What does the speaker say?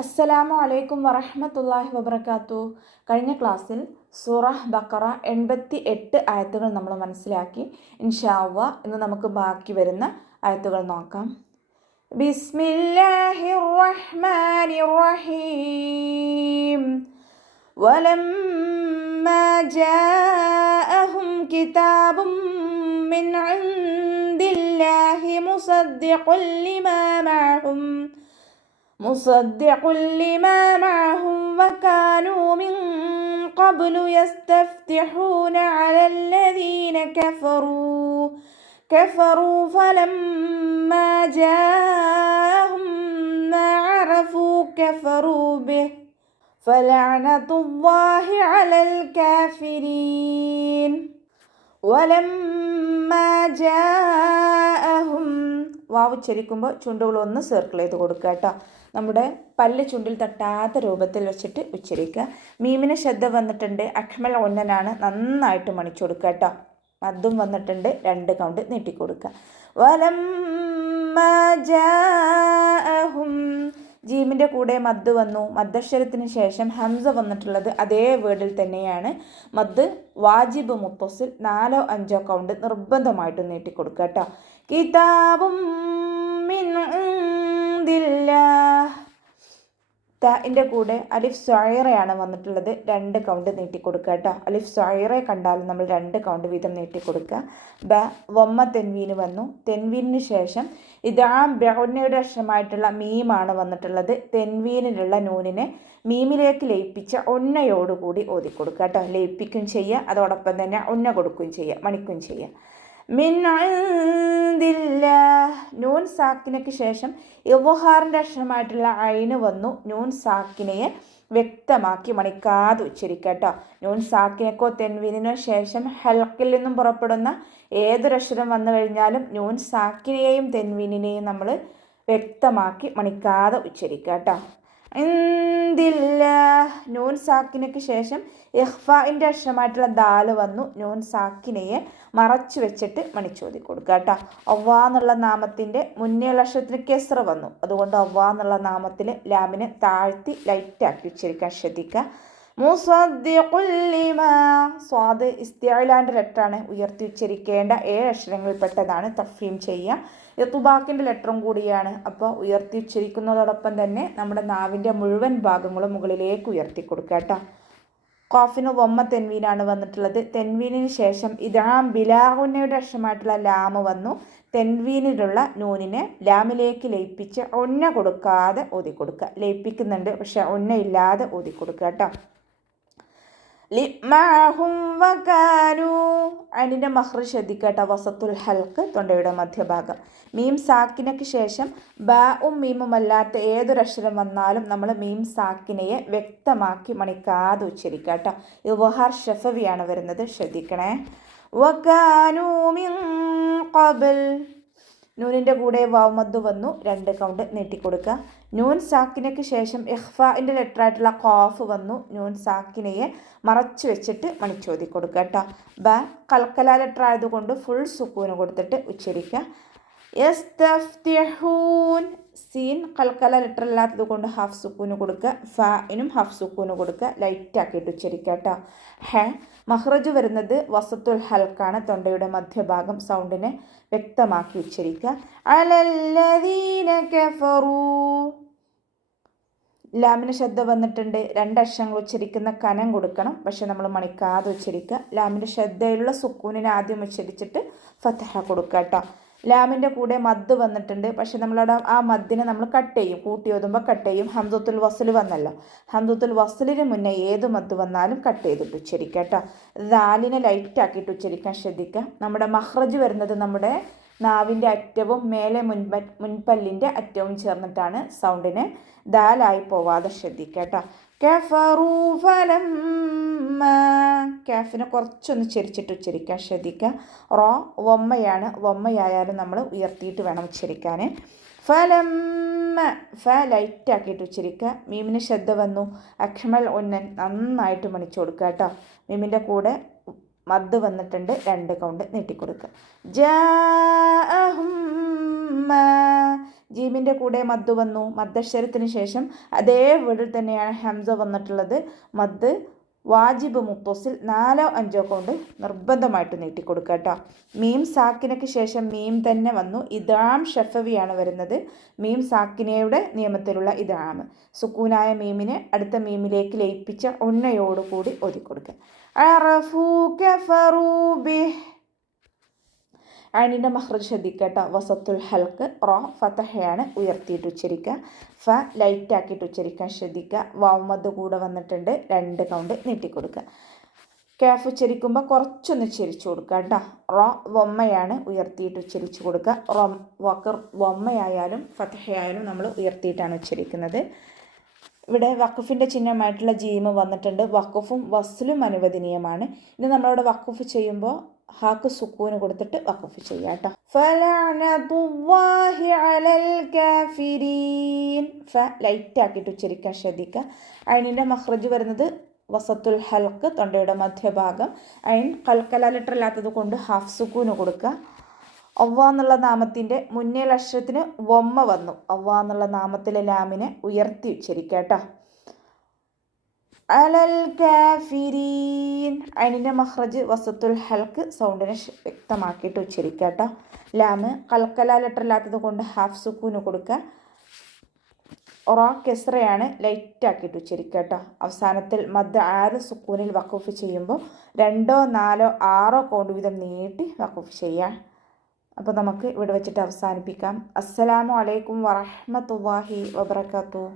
അസ്സലാമു അലൈക്കും വറഹ്മത്തുള്ളാഹി വബറകാതുഹു. കഴിഞ്ഞ ക്ലാസ്സിൽ സൂറഹ് ബഖറ 88 ആയത്തുകൾ നമ്മൾ മനസ്സിലാക്കി. ഇൻഷാ അല്ലാഹ് ഇന്ന് നമുക്ക് ബാക്കി വരുന്ന ആയത്തുകൾ നോക്കാം. ബിസ്മില്ലാഹിർ റഹ്മാനിർ റഹീം. വലമ്മാ ജാഅഹും കിതാബും മിൻ ഇൻദില്ലാഹി مصدق لما معهم وكانوا من قبل يستفتحون على الذين كفروا فلما جاءهم ما عرفوا كفروا به فلعنة الله على الكافرين. ولما جاءهم വാവ് ഉച്ചരിക്കുമ്പോൾ ചുണ്ടുകൾ ഒന്ന് സർക്കിൾ ചെയ്ത് കൊടുക്കുക കേട്ടോ. നമ്മുടെ പല്ല് ചുണ്ടിൽ തട്ടാത്ത രൂപത്തിൽ വെച്ചിട്ട് ഉച്ചരിക്കുക. മീമിന് ശ്രദ്ധ വന്നിട്ടുണ്ട്, അഖ്മൽ ഒന്നനാണ്, നന്നായിട്ട് മണിച്ചു കൊടുക്കുക കേട്ടോ. മദ്ദും വന്നിട്ടുണ്ട്, 2 കൗണ്ട് നീട്ടിക്കൊടുക്കുക. വലമ്മാ ജാഅഹും, ജീമിൻ്റെ കൂടെ മദ് വന്നു. മദ്ദക്ഷരത്തിന് ശേഷം ഹംസ വന്നിട്ടുള്ളത് അതേ വേർഡിൽ തന്നെയാണ്. മദ് വാജിബ് മുത്തസിൽ 4 5 കൗണ്ട് നിർബന്ധമായിട്ട് നീട്ടിക്കൊടുക്കുക കേട്ടോ. കിതാബും മിൻ ഇൻദില്ലാഹ്, തൻ്റെ കൂടെ അലിഫ് സ്വൈറയാണ് വന്നിട്ടുള്ളത്, 2 കൗണ്ട് നീട്ടിക്കൊടുക്കുക കേട്ടോ. അലിഫ് സ്വൈറെ കണ്ടാലും നമ്മൾ 2 കൗണ്ട് വീതം നീട്ടിക്കൊടുക്കുക. ബ വമ്മ തെൻവീന് വന്നു. തെൻവീനിന് ശേഷം ഇദാം ബഹുനയുടെ അക്ഷരമായിട്ടുള്ള മീമാണ് വന്നിട്ടുള്ളത്. തെൻവീനിലുള്ള നൂനിനെ മീമിലേക്ക് ലയിപ്പിച്ച ഒന്നയോടുകൂടി ഓതിക്കൊടുക്കുക കേട്ടോ. ലയിപ്പിക്കും ചെയ്യുക, അതോടൊപ്പം തന്നെ ഒന്ന കൊടുക്കുകയും ചെയ്യുക, മണിക്കും ചെയ്യുക. മിൻ ഇൻദില്ലാഹ്, നൂൻ സാക്കിനയ്ക്ക് ശേഷം ഇദ്ഹാറിൻ്റെ അക്ഷരമായിട്ടുള്ള ഐന് വന്നു. നൂൻ സാക്കിനയെ വ്യക്തമാക്കി മണിക്കാതെ ഉച്ചരിക്കുക കേട്ടോ. നൂൻ സാക്കിനക്കോ തെൻവീനിനോ ശേഷം ഹൽക്കിൽ നിന്നും പുറപ്പെടുന്ന ഏതൊരക്ഷരം വന്നു കഴിഞ്ഞാലും നൂൻ സാക്കിനെയും തെൻവീനിനെയും നമ്മൾ വ്യക്തമാക്കി മണിക്കാതെ ഉച്ചരിക്കുക കേട്ടോ. ഇൻദില്ലാഹ്, നൂൻ സാക്കിനയ്ക്ക് ശേഷം ഇഖ്ഫാഇൻ്റെ അക്ഷരമായിട്ടുള്ള ദാല് വന്നു. നൂൻ സാക്കിനയെ മറച്ചു വെച്ചിട്ട് മണിച്ചോതി കൊടുക്കുക കേട്ടോ. അവ്വാ എന്നുള്ള നാമത്തിൻ്റെ മുന്നേയുള്ള അക്ഷരത്തിന് കെസ്ര വന്നു, അതുകൊണ്ട് അവ്വാ എന്നുള്ള നാമത്തിൽ ലാമിനെ താഴ്ത്തി ലൈറ്റാക്കി ഉച്ചരിക്കാൻ ശ്രദ്ധിക്കുക. മുസദ്ദിഖുൽ ലിമാ, സ്വാദ് ഇസ്തിഅലാൻ്റെ ലെറ്ററാണ്, ഉയർത്തി ഉച്ചരിക്കേണ്ട 7 അക്ഷരങ്ങളിൽപ്പെട്ടതാണ്. തഫ്ഹീം ചെയ്യുക. ഇത്ബാക്കിൻ്റെ ലെറ്ററും കൂടിയാണ്, അപ്പോൾ ഉയർത്തി ഉച്ചരിക്കുന്നതോടൊപ്പം തന്നെ നമ്മുടെ നാവിൻ്റെ മുഴുവൻ ഭാഗങ്ങളും മുകളിലേക്ക് ഉയർത്തി കൊടുക്കുക കേട്ടോ. ഖാഫിന് വമ്മ തെൻവീനാണ് വന്നിട്ടുള്ളത്. തെൻവീനിന് ശേഷം ഇദാം ബിലാഗുന്നയുടെ അക്ഷരമായിട്ടുള്ള ലാമ് വന്നു. തെൻവീനിലുള്ള നൂനിനെ ലാമിലേക്ക് ലയിപ്പിച്ച് ഒന്ന കൊടുക്കാതെ ഓതി കൊടുക്കുക. ലയിപ്പിക്കുന്നുണ്ട്, പക്ഷെ ഒന്ന ഇല്ലാതെ ഓതി കൊടുക്കുക കേട്ടോ. ലിമാഹും വകാനു, അതിൻ്റെ മഖ്റജ് ശ്രദ്ധിക്കട്ടോ. വസത്തുൽ ഹൽക്ക്, തൊണ്ടയുടെ മധ്യഭാഗം. മീം സാക്കിനയ്ക്ക് ശേഷം ബാഉം മീമും അല്ലാത്ത ഏതൊരക്ഷരം വന്നാലും നമ്മൾ മീം സാക്കിനയെ വ്യക്തമാക്കി മണിക്കാതെ ഉച്ചരിക്കുക കേട്ടോ. ഇദ്ഹാർ ഷഫവിയാണ് വരുന്നത്, ശ്രദ്ധിക്കണേ. വകാനു മിൻ ഖബൽ, നൂനിൻ്റെ കൂടെ വാവ് മദ് വന്നു, 2 കൗണ്ട് നീട്ടിക്കൊടുക്കുക. നൂൻ സാക്കിനയ്ക്ക് ശേഷം ഇഖ്ഫാഇൻ്റെ ലെറ്ററായിട്ടുള്ള ഖാഫ് വന്നു. നൂൻ സാക്കിനയെ മറച്ചു വെച്ചിട്ട് മണിച്ചോതി കൊടുക്കുക കേട്ടോ. ബ കൽക്കല ലെറ്റർ ആയതുകൊണ്ട് ഫുൾ സുക്കൂന് കൊടുത്തിട്ട് ഉച്ചരിക്കുക. യസ്തഫ്തിഹൂൻ, സീൻ കൽക്കല ലെറ്റർ അല്ലാത്തത് കൊണ്ട് ഹാഫ് സുക്കൂന് കൊടുക്കുക. ഫാഇനും ഹാഫ് സുക്കൂന് കൊടുക്കുക, ലൈറ്റാക്കിയിട്ട് ഉച്ചരിക്കുക കേട്ടോ. ഹ മഖ്റജ് വരുന്നത് വസത്തുൽ ഹൽക്കാണ്, തൊണ്ടയുടെ മധ്യഭാഗം. സൗണ്ടിനെ വ്യക്തമാക്കി ഉച്ചരിക്കുക. അലല്ലദീന കഫറൂ, ലാമിന് ശ്രദ്ധ വന്നിട്ടുണ്ട്. 2 അക്ഷരങ്ങൾ ഉച്ചരിക്കുന്ന കനം കൊടുക്കണം, പക്ഷെ നമ്മൾ മണിക്കാതെ ഉച്ചരിക്കുക. ലാമിൻ്റെ ശ്രദ്ധയുള്ള സുക്കൂനിനെ ആദ്യം ഉച്ചരിച്ചിട്ട് ഫതഹ കൊടുക്കുക കേട്ടോ. ലാമിൻ്റെ കൂടെ മദ് വന്നിട്ടുണ്ട്, പക്ഷെ നമ്മളവിടെ ആ മദ്ദിനെ നമ്മൾ കട്ട് ചെയ്യും, കൂട്ടി ഓതുമ്പോൾ കട്ട് ചെയ്യും. ഹംദത്തുൽ വസ്ൽ വന്നല്ലോ, ഹംദത്തുൽ വസ്ലിന് മുന്നേ ഏത് മദ് വന്നാലും കട്ട് ചെയ്തിട്ട് ഉച്ചരിക്കുക കേട്ടോ. ദാലിനെ ലൈറ്റാക്കിയിട്ട് ഉച്ചരിക്കാൻ ശ്രദ്ധിക്കുക. നമ്മുടെ മഖ്റജ് വരുന്നത് നമ്മുടെ നാവിൻ്റെ അറ്റവും മേലെ മുൻപല്ലിൻ്റെ അറ്റവും ചേർന്നിട്ടാണ്. സൗണ്ടിന് ദാലായി പോവാതെ ശ്രദ്ധിക്കുക കേട്ടോ. കഫറൂ ഫലമ്മ, കാഫിനെ കുറച്ചൊന്ന് ചെരിച്ചിട്ട് ഉച്ചരിക്കാൻ ശ്രദ്ധിക്കുക. റോ വമ്മയാണ്, വമ്മയായാലും നമ്മൾ ഉയർത്തിയിട്ട് വേണം ഉച്ചരിക്കാൻ. ഫലമ്മ, ഫ ലൈറ്റാക്കിയിട്ട് ഉച്ചരിക്കുക. മീമിന് ശ്രദ്ധ വന്നു. അഖ്മൽ ഒന്നൻ, നന്നായിട്ട് മണിച്ചു കൊടുക്കുക കേട്ടോ. മീമിൻ്റെ കൂടെ മദ് വന്നിട്ടുണ്ട്, 2 കൗണ്ട് നീട്ടിക്കൊടുക്കുക. ജാഅഹും മാ, ജീമിൻ്റെ കൂടെ മദ് വന്നു. മദ്ദക്ഷരത്തിന് ശേഷം അതേ വീടിൽ തന്നെയാണ് ഹംസ വന്നിട്ടുള്ളത്. മദ് വാജിബ് മുത്തസിൽ 4 5 കൊണ്ട് നിർബന്ധമായിട്ട് നീട്ടിക്കൊടുക്കുക കേട്ടോ. മീം സാക്കിനയ്ക്ക് ശേഷം മീം തന്നെ വന്നു. ഇദ്ഗാം ഷഫവിയാണ് വരുന്നത്. മീം സാക്കിനയുടെ നിയമത്തിലുള്ള ഇദ്ഗാം. സുക്കൂനായ മീമിനെ അടുത്ത മീമിലേക്ക് ലയിപ്പിച്ച ഉന്നയോടുകൂടി ഓതിക്കൊടുക്കുക. അറഫൂ കഫറൂ ബിഹ്. അയിനിൻ്റെ മഖ്റജ് ശ്രദ്ധിക്കുക കേട്ടോ. വസത്തുൽ ഹൽക്ക് റ ഫതഹയാണ് ഉയർത്തിയിട്ട് ഉച്ചരിക്കുക. ഫ ലൈറ്റ് ആക്കിയിട്ട് ഉച്ചരിക്കാൻ ശ്രദ്ധിക്കുക. വാവുമദ് കൂടെ വന്നിട്ടുണ്ട്. 2 കൗണ്ട് നീട്ടിക്കൊടുക്കുക. കാഫ് ഉച്ചരിക്കുമ്പോൾ കുറച്ചൊന്ന് ഉച്ചരിച്ചു കൊടുക്കുക കേട്ടോ. റ വമ്മയാണ് ഉയർത്തിയിട്ട് ഉച്ചരിച്ചു കൊടുക്കുക. വമ്മയായാലും ഫതഹയായാലും നമ്മൾ ഉയർത്തിയിട്ടാണ് ഉച്ചരിക്കുന്നത്. ഇവിടെ വഖഫിൻ്റെ ചിഹ്നമായിട്ടുള്ള ജീമ് വന്നിട്ടുണ്ട്. വഖഫും വസ്ലും അനുവദനീയമാണ്. ഇനി നമ്മളിവിടെ വഖഫ് ചെയ്യുമ്പോൾ ഹാക്ക് സുക്കൂന് കൊടുത്തിട്ട് വഖഫ് ചെയ്യാം കേട്ടോ. ഫലഅനതുല്ലാഹി അലൽ കാഫിരീൻ. ഫ ലൈറ്റ് ആക്കിയിട്ട് ഉച്ചരിക്കാൻ ശ്രദ്ധിക്കുക. അയിനിൻ്റെ മഖ്റജ് വരുന്നത് വസത്തുൽ ഹൽക്ക്, തൊണ്ടയുടെ മധ്യഭാഗം. അയിൻ കൽക്കല ലെറ്റർ ഇല്ലാത്തത് കൊണ്ട് ഹാഫ് സുക്കൂന് കൊടുക്കുക. അവ്വ എന്നുള്ള നാമത്തിൻ്റെ മുന്നേൽ അക്ഷരത്തിന് വമ്മ വന്നു. അവ്വ എന്നുള്ള നാമത്തിലെ ലാമിനെ ഉയർത്തി ഉച്ചരിക്കുക കേട്ടോ. അലൽ കാഫിരീൻ. അതിൻ്റെ മഖ്റജ് വസത്തുൽ ഹൽക്ക്, സൗണ്ടിനെ വ്യക്തമാക്കിയിട്ട് ഉച്ചരിക്കുക കേട്ടോ. ലാമ് കൽക്കല ലെറ്റർ ഇല്ലാത്തത് കൊണ്ട് ഹാഫ് സുക്കൂന് കൊടുക്കുക. ഒറ കെസ്റയാണ്, ലൈറ്റ് ആക്കിയിട്ട് ഉച്ചരിക്കുക കേട്ടോ. അവസാനത്തിൽ മദ് 6 സുക്കൂനിൽ വഖഫ് ചെയ്യുമ്പോൾ 2 4 6 കൗണ്ട് വീതം നീട്ടി വഖഫ് ചെയ്യാം. അപ്പോൾ നമുക്ക് ഇവിടെ വെച്ചിട്ട് അവസാനിപ്പിക്കാം. അസ്സലാമു അലൈക്കും വറഹ്മത്തുള്ളാഹി വബറകാതുഹു.